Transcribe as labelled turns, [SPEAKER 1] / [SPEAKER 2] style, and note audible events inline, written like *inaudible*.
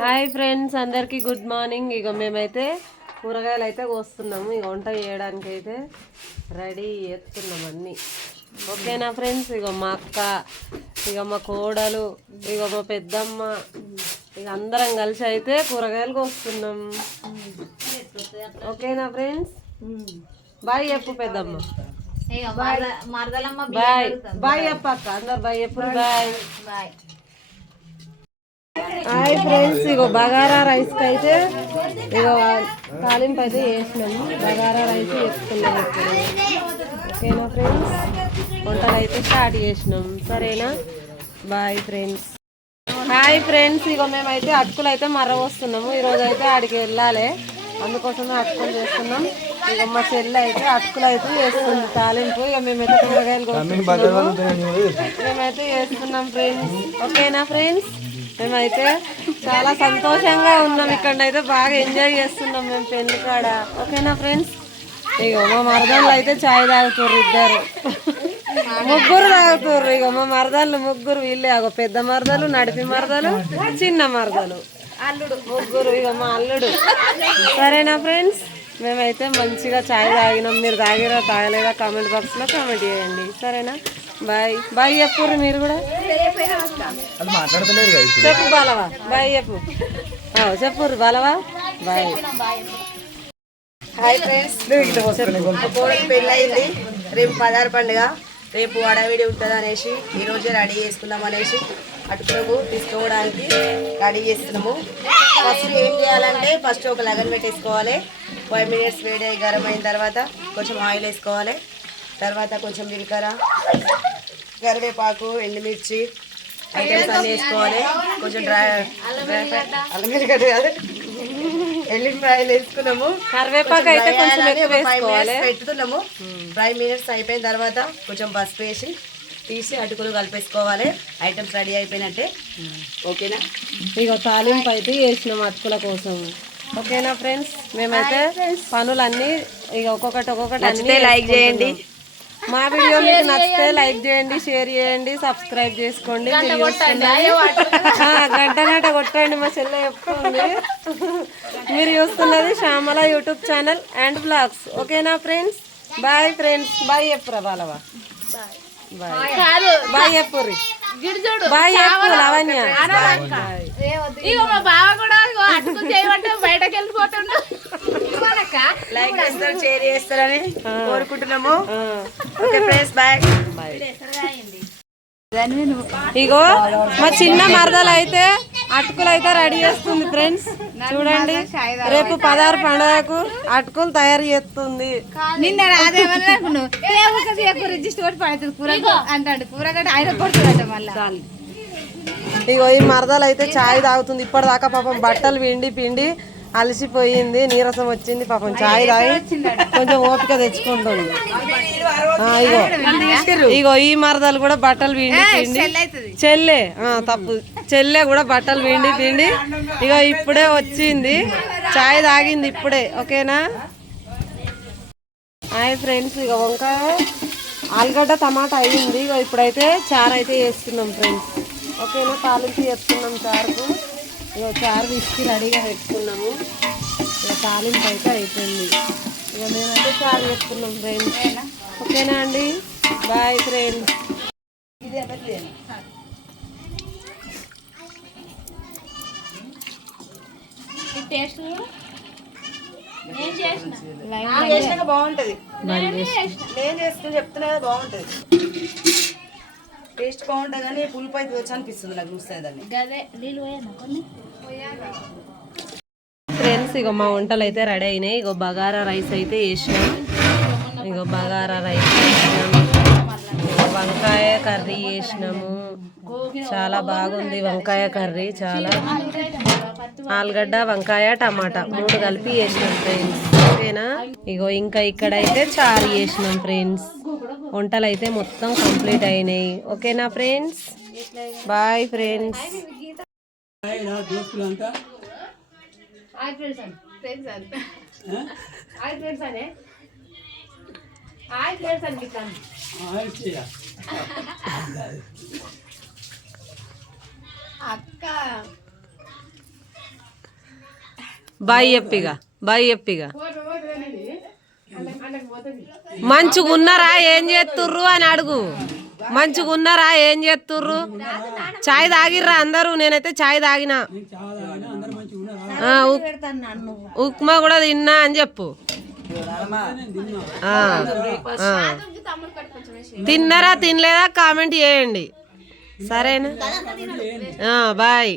[SPEAKER 1] Hi friends అందరికి good morning. ఇక మేమైతే కూరగాయలు అయితే కోస్తున్నాము. ఇక వంట చేయడానికి అయితే రెడీ చేస్తున్నాం అన్నీ. ఓకేనా ఫ్రెండ్స్? ఇక మా అక్క ఇక మా కోడలు ఇక మా పెద్దమ్మ ఇక అందరం కలిసి అయితే కూరగాయలు కోస్తున్నాం. ఓకేనా ఫ్రెండ్స్? బాయ్ చెప్పు పెద్దమ్మ. బాయ్. బాయ్ చెప్పు అక్క. అందరు బాయ్ చెప్పు. బాయ్.
[SPEAKER 2] బాయ్.
[SPEAKER 1] హాయ్ ఫ్రెండ్స్ ఇగో బగారా రైస్కి అయితే ఇగో తాలింపు అయితే చేసినాము. బగారా రైస్ ఇప్పుడు. ఓకేనా ఫ్రెండ్స్? వంటలు అయితే స్టార్ట్ చేసినాం. సరేనా? Bye friends. హాయ్ ఫ్రెండ్స్ ఇగో మేమైతే అటుకులు అయితే మర్ర వస్తున్నాము ఈరోజు అయితే ఆడికి వెళ్ళాలి. అందుకోసమే అటుకులు చేస్తున్నాం. ఇక మా చెల్లి అయితే అటుకులు అయితే చేస్తుంది తాలింపు. ఇక మేమైతే కూరగాయలు మేమైతే చేస్తున్నాం ఫ్రెండ్స్. ఓకేనా ఫ్రెండ్స్? మేమైతే చాలా సంతోషంగా ఉన్నాం. ఇక్కడ అయితే బాగా ఎంజాయ్ చేస్తున్నాం మేము పెళ్ళి కాడ. ఓకేనా ఫ్రెండ్స్? ఇగో మా మరదళ్ళు అయితే చాయ్ తాగుతారు ఇద్దరు. ముగ్గురు తాగుతారు ఇగో మా మరదళ్ళు ముగ్గురు వీళ్ళే. అగో పెద్ద మరదలు నడిపి మరదలు చిన్న మరదలు. అల్లుడు. ముగ్గురు ఇగో మా అల్లుడు. సరేనా ఫ్రెండ్స్? మేమైతే మంచిగా చాయ్ తాగినాం. మీరు తాగిరా తాగలేదా? కామెంట్ బాక్స్లో కామెంట్ చేయండి. సరేనా? బాయ్. బాయ్ చెప్పుర్రు మీరు కూడా. చెప్పు బాలవా. బాయ్ చెప్పు. ఆ, చెప్పుర్రు బాలవా. బాయ్.
[SPEAKER 3] Hi friends. కోడలు పెళ్ళి అయింది రేపు పదహారు పండుగ. రేపు అడవిడి ఉంటుంది అనేసి ఈ రోజే రెడీ చేసుకుందాం అనేసి అటుకులకు తీసుకోవడానికి రెడీ చేస్తున్నాము. ఫస్ట్ ఏం చేయాలంటే ఫస్ట్ ఒక లగన్ పెట్టేసుకోవాలి. ఫైవ్ మినిట్స్ వేడి గరం అయిన తర్వాత కొంచెం ఆయిల్ వేసుకోవాలి. తర్వాత కొంచెం జీలకర్ర కరివేపాకు ఎండుమిర్చి ఐటమ్స్ అన్నీ వేసుకోవాలి. కొంచెం డ్రై అల్లం ఎల్లిగడ్డ కాదు. ఎల్లిపాయలు వేసుకున్నాము.
[SPEAKER 1] కరివేపాకు అయితే కొంచెం
[SPEAKER 3] పెట్టుతున్నాము. ఫైవ్ మినిట్స్ అయిపోయిన తర్వాత కొంచెం పసుపు వేసి తీసి అటుకులు కలిపేసుకోవాలి. ఐటమ్స్ రెడీ అయిపోయినట్టే. ఓకేనా?
[SPEAKER 1] ఇగో తాలింపు అయితే వేసినాం అటుకుల కోసం. ఓకేనా ఫ్రెండ్స్ మేమైతే పనులన్నీ ఇక ఒక్కొక్కటి ఒక్కొక్కటి అన్ని
[SPEAKER 3] లైక్ చేయండి.
[SPEAKER 1] మా వీడియో *laughs* మీకు నచ్చితే లైక్ చేయండి షేర్ చేయండి సబ్స్క్రైబ్ చేసుకోండి గంట *laughs* గంట కొట్టండి మా చెల్లె చెప్తుంది. *laughs* మీరు చూస్తున్నది Shyamala YouTube channel and blogs. ఓకేనా ఫ్రెండ్స్? Bye friends. బాయ్ చెప్పురా బాలవా బాయ్ బాయ్ చెప్పుర్రి బాయ్ చెప్పు లావణ్య
[SPEAKER 2] బావ కూడా చేయమంటే బయటకు వెళ్ళిపోతుండు
[SPEAKER 3] లైక్ చేస్తారు షేర్ చేస్తారని కోరుకుంటున్నాము.
[SPEAKER 1] ఆ.
[SPEAKER 3] ఓకే ఫ్రెండ్స్ బాయ్
[SPEAKER 1] ఇగో మా చిన్న మరదలు అయితే అటుకులు అయితే రెడీ చేస్తుంది ఫ్రెండ్స్ చూడండి. రేపు పదహారు పండుగకు అటుకులు తయారు చేస్తుంది.
[SPEAKER 2] నిన్న రాదేమన్నా రిజిస్టర్ కూడా పడుతుంది కూర అంటాడు. కూరగడ్డ ఆయన కొడుతుందట మళ్ళీ.
[SPEAKER 1] ఇగో ఈ మరదలు అయితే చాయ్ తాగుతుంది. ఇప్పటిదాకా పాపం బట్టలు పిండి పిండి అలసిపోయింది నీరసం వచ్చింది పాపం చాయ్ తాగి కొంచెం ఓపిక తెచ్చుకుంటుంది. ఇగో. ఇగో ఈ మరదలు కూడా బట్టలు పిండి పిండి. చెల్లె తప్పు. చెల్లె కూడా బట్టలు పిండి పిండి. ఇగో ఇప్పుడే వచ్చింది. చాయ్ తాగింది ఇప్పుడే ఓకేనా? హాయ్ ఫ్రెండ్స్ ఇక వంకాయ ఆలుగడ్డ టమాటా అయ్యింది ఇగో ఇప్పుడైతే చారు అయితే వేస్తున్నాం ఫ్రెండ్స్. ఓకేనా? తాలింపు చేస్తున్నాం చారుకు. ఇక చారు తీసుకు రెడీగా పెట్టుకున్నాము. ఇక తాలింపు అయితే అయిపోయింది. ఇక మేమైతే చారు చేస్తున్నాం ఫ్రెండ్స్ ఓకేనా అండి? బాయ్ ఫ్రెండ్స్
[SPEAKER 2] టేస్ట్ నేను చేసిన.
[SPEAKER 3] చేసినాక బాగుంటది. నేను చేస్తున్నా చెప్తున్నా కదా బాగుంటది. టేస్ట్ బాగుంటుంది కానీ పులుపు అయితే వచ్చి అనిపిస్తుంది నాకు చూస్తే దాన్ని
[SPEAKER 1] ఫ్రెండ్స్ ఇగో మా వంటలు అయితే రెడీ అయినాయి. ఇగో బగారా రైస్ అయితే వేసినాం ఇగో బగారా రైస్ వేసినాము వంకాయ కర్రీ వేసినాము చాలా బాగుంది వంకాయ కర్రీ చాలా. ఆలుగడ్డ వంకాయ టమాటా మూడు కలిపి వేసినాం ఫ్రెండ్స్. ఓకేనా? ఇగో ఇంకా ఇక్కడైతే చారు చేసినాం ఫ్రెండ్స్. వంటలు అయితే మొత్తం కంప్లీట్ అయినాయి. ఓకేనా friends? Bye friends.
[SPEAKER 2] Hi friends అని. ఫ్రెండ్స్ అని. హాయ్ ఫ్రెండ్స్ అనే. హాయ్ ఫ్రెండ్స్ అని అక్క.
[SPEAKER 1] Bye చెప్పిగా bye చెప్పిగా. మంచిగున్నారా ఏం చేస్తుర్రు అని అడుగు. మంచిగా ఉన్నారా ఏం చేస్తుర్రు? చాయ్ తాగిర్రా అందరూ? నేనైతే చాయ్ తాగినా. ఉప్- ఉప్మా కూడా తిన్నా అని చెప్పు. తిన్నారా తినలేదా? కామెంట్ చేయండి. సరేనా? బాయ్.